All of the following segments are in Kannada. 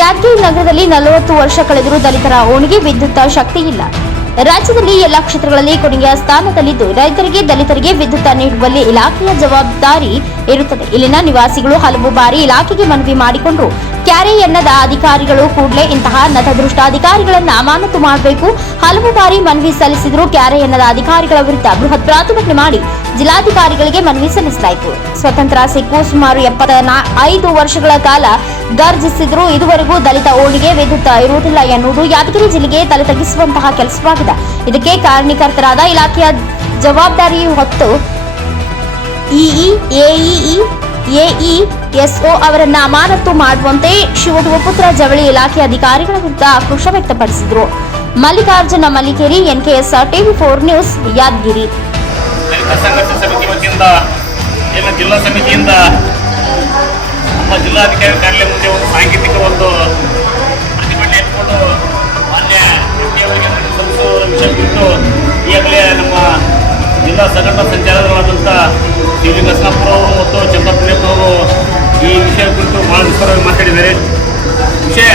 ಯಾದಗಿರಿ ನಗರದಲ್ಲಿ ನಲವತ್ತು ವರ್ಷ ಕಳೆದರೂ ದಲಿತರ ಓಣಿಗೆ ವಿದ್ಯುತ್ ಶಕ್ತಿ ಇಲ್ಲ. ರಾಜ್ಯದಲ್ಲಿ ಎಲ್ಲಾ ಕ್ಷೇತ್ರಗಳಲ್ಲಿ ಕೊನೆಯ ಸ್ಥಾನದಲ್ಲಿದ್ದು, ರೈತರಿಗೆ, ದಲಿತರಿಗೆ ವಿದ್ಯುತ್ ನೀಡುವಲ್ಲಿ ಇಲಾಖೆಯ ಜವಾಬ್ದಾರಿ ಇರುತ್ತದೆ. ಇಲ್ಲಿನ ನಿವಾಸಿಗಳು ಹಲವು ಬಾರಿ ಇಲಾಖೆಗೆ ಮನವಿ ಮಾಡಿಕೊಂಡ್ರು. ಕ್ಯಾರೆ ಎನ್ನದ ಅಧಿಕಾರಿಗಳು ಕೂಡಲೇ ಇಂತಹ ನತದೃಷ್ಟ ಅಧಿಕಾರಿಗಳನ್ನು ಅಮಾನತು ಮಾಡಬೇಕು. ಹಲವು ಬಾರಿ ಮನವಿ ಸಲ್ಲಿಸಿದ್ರು ಕ್ಯಾರೆ ಎನ್ನದ ಅಧಿಕಾರಿಗಳ ವಿರುದ್ಧ ಬೃಹತ್ ಪ್ರತಿಭಟನೆ ಮಾಡಿ ಜಿಲ್ಲಾಧಿಕಾರಿಗಳಿಗೆ ಮನವಿ ಸಲ್ಲಿಸಲಾಯಿತು. ಸ್ವತಂತ್ರ ಸಿಕ್ಕು ಸುಮಾರು ಎಪ್ಪತ್ತ ಐದು ವರ್ಷಗಳ ಕಾಲ ಗರ್ಜಿಸಿದ್ರು ಇದುವರೆಗೂ ದಲಿತ ಓಣಿಗೆ ವಿದ್ಯುತ್ ಇರುವುದಿಲ್ಲ ಎನ್ನುವುದು ಯಾದಗಿರಿ ಜಿಲ್ಲೆಗೆ ತಲೆ ತಗ್ಗಿಸುವಂತಹ ಕೆಲಸವಾಗಿದೆ. ಇದಕ್ಕೆ ಕಾರಣೀಕರ್ತರಾದ ಇಲಾಖೆಯ ಜವಾಬ್ದಾರಿ ಹೊತ್ತು ಇಇ ಎಇಇ ಎಇ ಎಸ್ಒ ಅವರನ್ನ ಅಮಾನತು ಮಾಡುವಂತೆ ಶಿವಪುತ್ರ ಜವಳಿ ಇಲಾಖೆ ಅಧಿಕಾರಿಗಳ ವಿರುದ್ಧ ಆಕ್ರೋಶ ವ್ಯಕ್ತಪಡಿಸಿದರು. Mallikarjuna Mallikeri NKS TV four news, Yadgiri. ಜಿಲ್ಲಾ ಸಮಿತಿಯಿಂದ ನಮ್ಮ ಜಿಲ್ಲಾಧಿಕಾರಿ ಕಾರ್ಯಾಲಯ ಮುಂದೆ ಒಂದು ಸಾಂಕೇತಿಕ ಒಂದು ಪ್ರತಿಭಟನೆ ಇಟ್ಕೊಂಡು ಮಾನ್ಯ ಅವರಿಗೆ ಸಲ್ಲಿಸುವ ವಿಷಯ ಕುರಿತು ಈಗಾಗಲೇ ನಮ್ಮ ಜಿಲ್ಲಾ ಸಂಘಟನಾ ಸಂಚಾಲಕರಾದಂಥ ಸ್ನಾಪುರ ಅವರು ಮತ್ತು ಚಂದ್ರಪ್ಪ ಅವರು ಈ ವಿಷಯ ಕುರಿತು ಭಾಳ ವಿಸ್ತಾರವಾಗಿ ಮಾತಾಡಿದ್ದಾರೆ. ವಿಷಯ,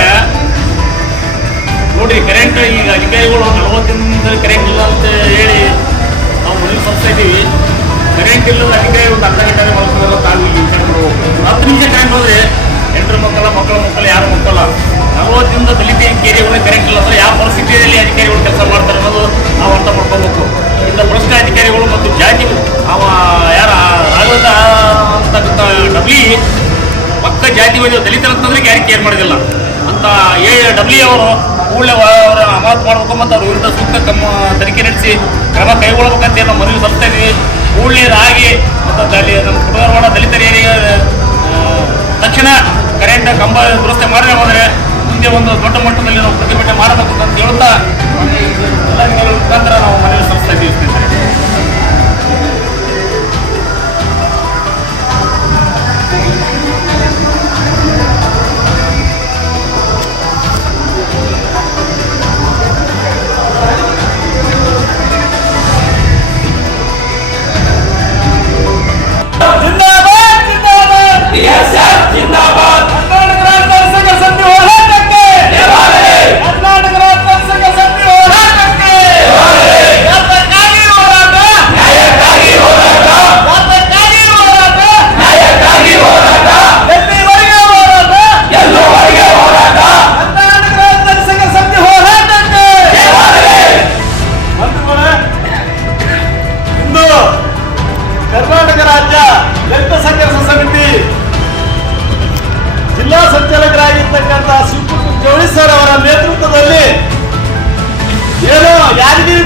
ನೋಡಿ ಕರೆಂಟ್ ಈಗ ಅಧಿಕಾರಿಗಳು ನಲವತ್ತು ದಿನದಿಂದ ಕರೆಂಟ್ ಇಲ್ಲ ಅಂತ ಹೇಳಿ ನಾವು ಮನವಿ ಸಂಸ್ಥೆ ಇದ್ದೀವಿ. ಕರೆಂಟ್ ಇಲ್ಲದ ಅಧಿಕಾರಿಗಳು ಒಂದು ಅರ್ಧ ಗಂಟೆ ಬಳಸಿದ್ರು ತಾವು ಇಲ್ಲಿ ವಿಚಾರ ಮಾಡಬೇಕು ಹತ್ತು ನಿಮಿಷ ಟೈಮ್ ಹೋದ್ರೆ ಹೆಂಡ್ರ ಮಕ್ಕಳ ಮಕ್ಕಳ ಮಕ್ಕಳು ಯಾರು ಮಕ್ಕಳ? ನಲವತ್ತಿಂದ ದಲಿತ ಕೇರಿಗಳು ಕರೆಂಟ್ ಇಲ್ಲ ಅಂದ್ರೆ ಯಾವ ಪರಿಸ್ಥಿತಿಯಲ್ಲಿ ಅಧಿಕಾರಿಗಳು ಕೆಲಸ ಮಾಡ್ತಾರೆ ಅನ್ನೋದು ನಾವು ಅರ್ಥ ಮಾಡ್ಕೋಬೇಕು ಡಬ್ಲಿ ಪಕ್ಕ ಜಾತಿ ವೈದ್ಯ ದಲಿತರ ಅಂತಂದ್ರೆ ಯಾರು ಕೇರ್ ಮಾಡೋದಿಲ್ಲ. ಅಂತ ಎ ಡಬ್ಲಿ ಅವರು ಕೂಡಲೇ ಅವರ ಅಮಾತು ಮಾಡಬೇಕು ಮತ್ತು ಅವ್ರ ವಿರುದ್ಧ ಸೂಕ್ತ ಕ್ರಮ ತನಿಖೆ ನಡೆಸಿ ಕ್ರಮ ಕೈಗೊಳ್ಳಬೇಕಂತ ನಾವು ಮನವಿ ಸಲ್ಲಿಸ್ತಾ ಕೂಡಲೇದಾಗಿ ಕೂಡಲೇ ಆಗಿ ಮತ್ತು ದಲಿ ನಮ್ಮ ಕುಟುಂಬ ದಲಿತರಿಗೆ ತಕ್ಷಣ ಕರೆಂಟ್ ಕಂಬ ದುರಸ್ತಿ ಮಾಡದೆ ಹೋದರೆ ಮುಂದೆ ಒಂದು ದೊಡ್ಡ ಮಟ್ಟದಲ್ಲಿ ನಾವು ಪ್ರತಿಭಟನೆ ಮಾಡಬೇಕು ಅಂತ ಹೇಳುತ್ತಾ ಎಲ್ಲ ಮುಖಾಂತರ ನಾವು ಮನವಿ ಸಲ್ಲಿಸ್ತಾ ಇದ್ದೀವಿ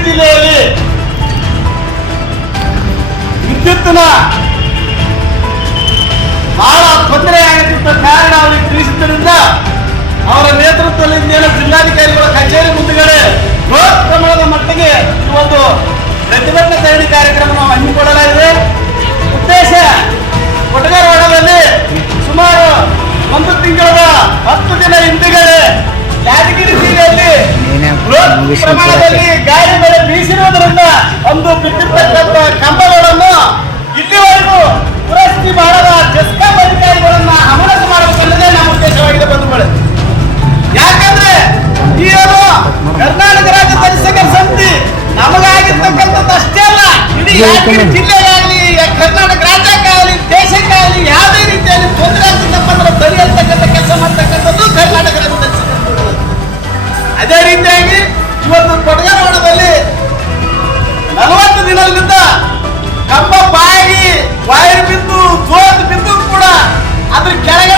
ಜಿಲ್ಲೆಯಲ್ಲಿ ವಿದ್ಯುತ್ನ ಬಹಳ ತೊಂದರೆ ಆಗುತ್ತಿದ್ದ ಕಾರಣ ಅವರಿಗೆ ತಿಳಿಸಿದ್ದರಿಂದ ಅವರ ನೇತೃತ್ವದಲ್ಲಿ ಜಿಲ್ಲಾಧಿಕಾರಿಗಳ ಪ್ರಮಾಣದಲ್ಲಿ ಗಾಡಿ ಮೇಲೆ ಬೀಸಿರುವುದರಿಂದ ಒಂದು ಬಿದ್ದಿರ್ತಕ್ಕಂಥ ಕಂಬಗಳನ್ನು ಇಲ್ಲಿವರೆಗೂ ದುರಸ್ತಿ ಮಾಡದ ಜಸ್ಕಾಂ ಅಧಿಕಾರಿಗಳನ್ನ ಅಮಾನತು ಮಾಡಬೇಕನ್ನದೇ ನಮ್ಮ ಉದ್ದೇಶವಾಗಿದೆ ಬಂಧುಗಳೇ. ಯಾಕಂದ್ರೆ ಈ ಕರ್ನಾಟಕ ರಾಜ್ಯ ದಲಿತ ಸಮಿತಿ ನಮಗಾಗಿರ್ತಕ್ಕಂಥದ್ದು ಅಷ್ಟೇ ಅಲ್ಲ. ಇಡೀ ಯಾದಗಿರಿ ಅದ್ರ ಕೆಳಗಡೆ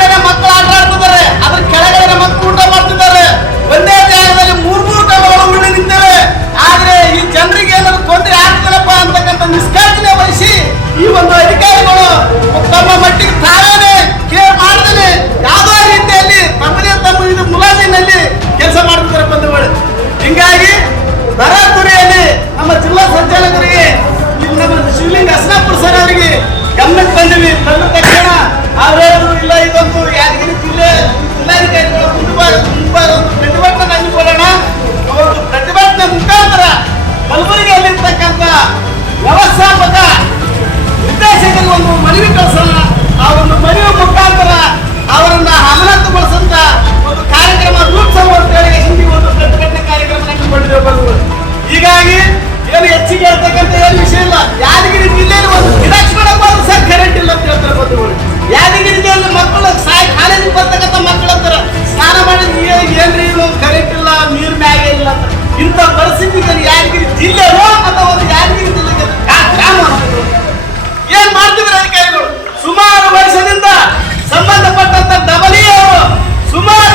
ಅದನ್ನು ಹೆಚ್ಚಿಗೆ ಹೇಳ್ತಕ್ಕಂಥ ಏನು ವಿಷಯ ಇಲ್ಲ. ಯಾದಗಿರಿ ಜಿಲ್ಲೆಯಲ್ಲಿ ಒಂದು ಗಿಡಕ್ಷಣಕ್ಕೆ ಬಂದ್ರು ಸರ್ ಕರೆಂಟ್ ಇಲ್ಲ ಅಂತ ಹೇಳ್ತಾರೆ ಬಂದವರು ಯಾದಗಿರಿ ಜಿಲ್ಲೆಯಲ್ಲಿ ಮಕ್ಕಳು ಸಾಯಿ ಕಾಲೇಜಿಗೆ ಬರ್ತಕ್ಕಂಥ ಮಕ್ಕಳು ಅಂತಾರೆ. ಸ್ನಾನ ಮಾಡಿದ ಏನ್ರಿ ಇವು ಕರೆಂಟ್ ಇಲ್ಲ, ನೀರು ಮ್ಯಾಗ ಇಲ್ಲ ಅಂತ. ಇಂಥ ಪರಿಸ್ಥಿತಿಗಳು ಯಾದಗಿರಿ ಜಿಲ್ಲೆ ಅಥವಾ ಒಂದು ಯಾದಗಿರಿ ಜಿಲ್ಲೆಗೆ ಏನು ಏನ್ ಮಾಡ್ತಿದ್ರು ಅಧಿಕಾರಿಗಳು ಸುಮಾರು ವರ್ಷದಿಂದ ಸಂಬಂಧಪಟ್ಟಂತ ಡಬಲಿ ಅವರು ಸುಮಾರು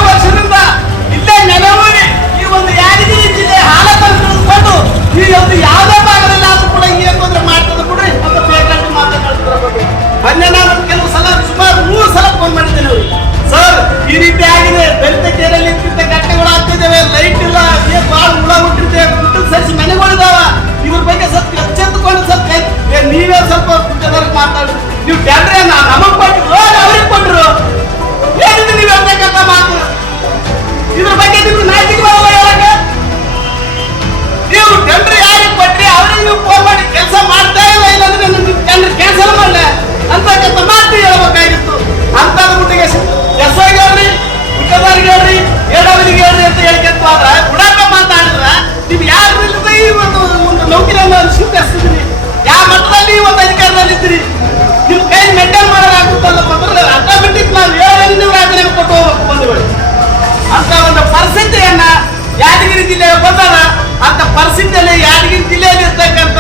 ಪರಿಸ್ಥಿತಿಯಲ್ಲಿ ಯಾರಿಗಿಂತ ಜಿಲ್ಲೆಯಲ್ಲಿ ಇರ್ತಕ್ಕಂಥ